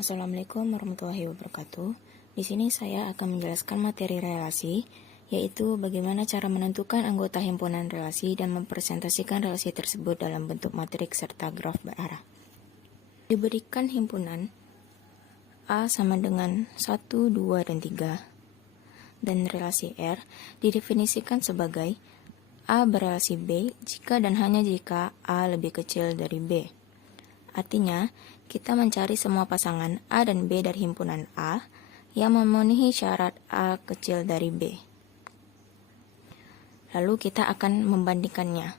Assalamualaikum warahmatullahi wabarakatuh. Di sini saya akan menjelaskan materi relasi, yaitu bagaimana cara menentukan anggota himpunan relasi dan mempresentasikan relasi tersebut dalam bentuk matriks serta graf berarah. Diberikan himpunan A sama dengan 1, 2, dan 3, dan relasi R didefinisikan sebagai A berrelasi B jika dan hanya jika A lebih kecil dari B. Artinya, kita mencari semua pasangan A dan B dari himpunan A yang memenuhi syarat A kecil dari B. Lalu kita akan membandingkannya.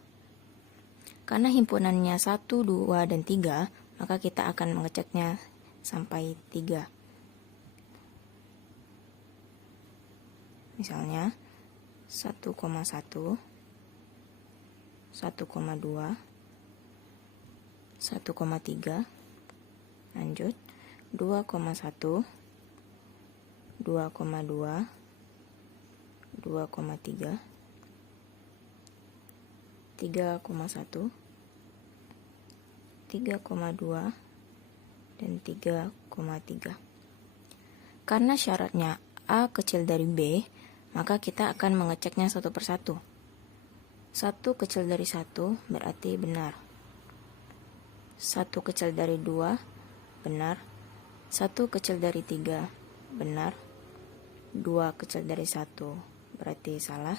Karena himpunannya 1, 2, dan 3, maka kita akan mengeceknya sampai 3. Misalnya, 1,1, 1,2, 1,3, lanjut 2,1, 2,2, 2,3, 3,1, 3,2, dan 3,3. Karena syaratnya A kecil dari B, maka kita akan mengeceknya satu persatu. 1 kecil dari 1 berarti benar. 1 kecil dari 2, benar. 1 kecil dari 3, benar. 2 kecil dari 1, berarti salah.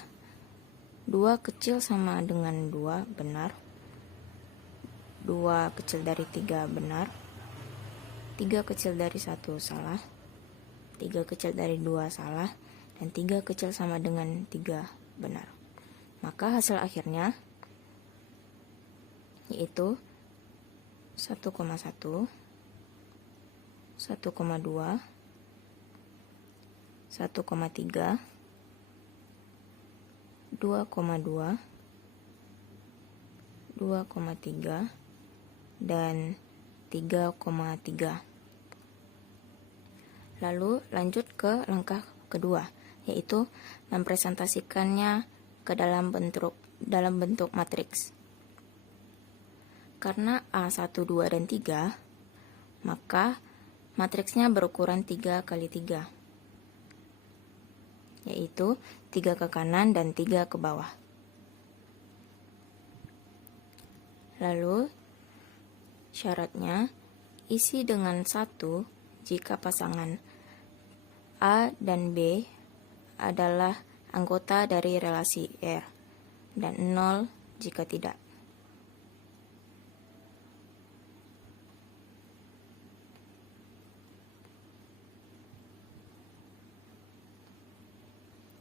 2 kecil sama dengan 2, benar. 2 kecil dari 3, benar. 3 kecil dari 1, salah. 3 kecil dari 2, salah. Dan 3 kecil sama dengan 3, benar. Maka hasil akhirnya yaitu 1,1, 1,2, 1,3, 2,2, 2,3, dan 3,3. Lalu lanjut ke langkah kedua, yaitu mempresentasikannya ke dalam bentuk matriks. Karena A1, 2, dan 3, maka matriksnya berukuran 3 kali 3, yaitu 3 ke kanan dan 3 ke bawah. Lalu syaratnya isi dengan 1 jika pasangan A dan B adalah anggota dari relasi R, dan 0 jika tidak.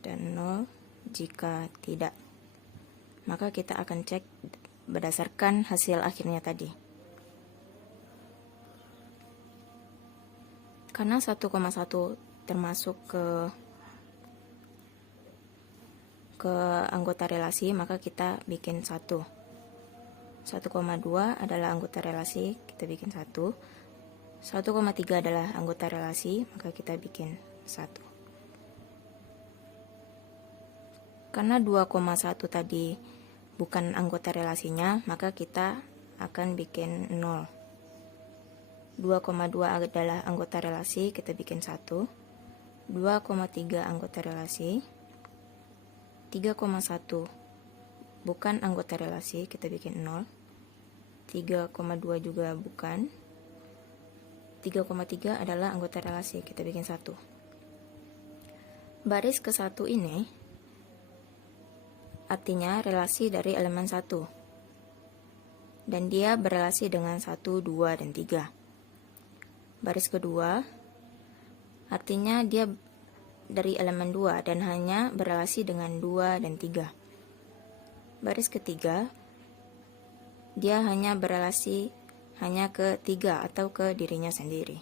Dan 0 jika tidak. Maka kita akan cek berdasarkan hasil akhirnya tadi. Karena 1,1 termasuk ke anggota relasi, maka kita bikin 1. 1,2 adalah anggota relasi, kita bikin 1. 1,3 adalah anggota relasi, maka kita bikin 1. Karena 2,1 tadi bukan anggota relasinya, maka kita akan bikin 0. 2,2 adalah anggota relasi, kita bikin 1. 2,3 anggota relasi. 3,1 bukan anggota relasi, kita bikin 0. 3,2 juga bukan. 3,3 adalah anggota relasi, kita bikin 1. Baris ke 1 ini artinya relasi dari elemen 1, dan dia berelasi dengan 1, 2, dan 3. Baris kedua artinya dia dari elemen 2 dan hanya berelasi dengan 2 dan 3. Baris ketiga dia hanya berelasi hanya ke 3 atau ke dirinya sendiri.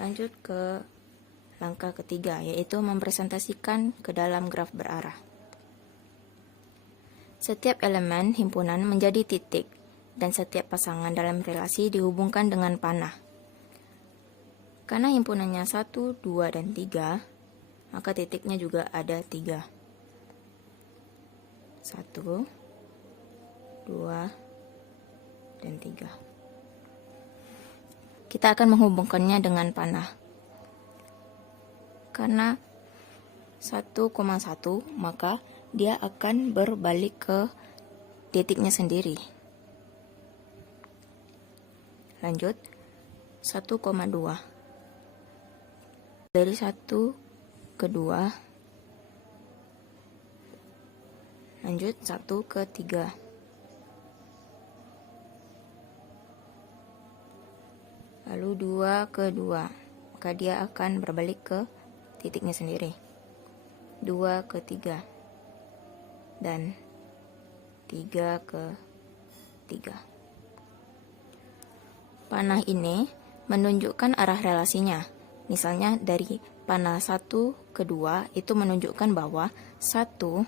Lanjut ke langkah ketiga, yaitu mempresentasikan ke dalam graf berarah. Setiap elemen himpunan menjadi titik, dan setiap pasangan dalam relasi dihubungkan dengan panah. Karena himpunannya 1, 2, dan 3, maka titiknya juga ada 3. 1, 2, dan 3. kita akan menghubungkannya dengan panah. Karena 1,1, maka dia akan berbalik ke titiknya sendiri. Lanjut, 1,2. Dari 1 ke 2, lanjut 1 ke 3. Lalu 2 ke 2, maka dia akan berbalik ke titiknya sendiri. 2 ke 3 dan 3 ke 3. Panah ini menunjukkan arah relasinya. Misalnya dari panah 1 ke 2 itu menunjukkan bahwa 1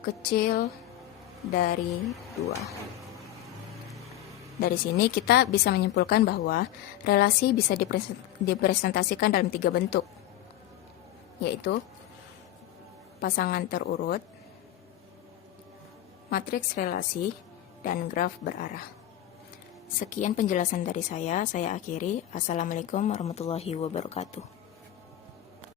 kecil dari 2. Dari sini kita bisa menyimpulkan bahwa relasi bisa dipresentasikan dalam 3 bentuk, yaitu pasangan terurut, matriks relasi, dan graf berarah. Sekian penjelasan dari saya akhiri. Assalamualaikum warahmatullahi wabarakatuh.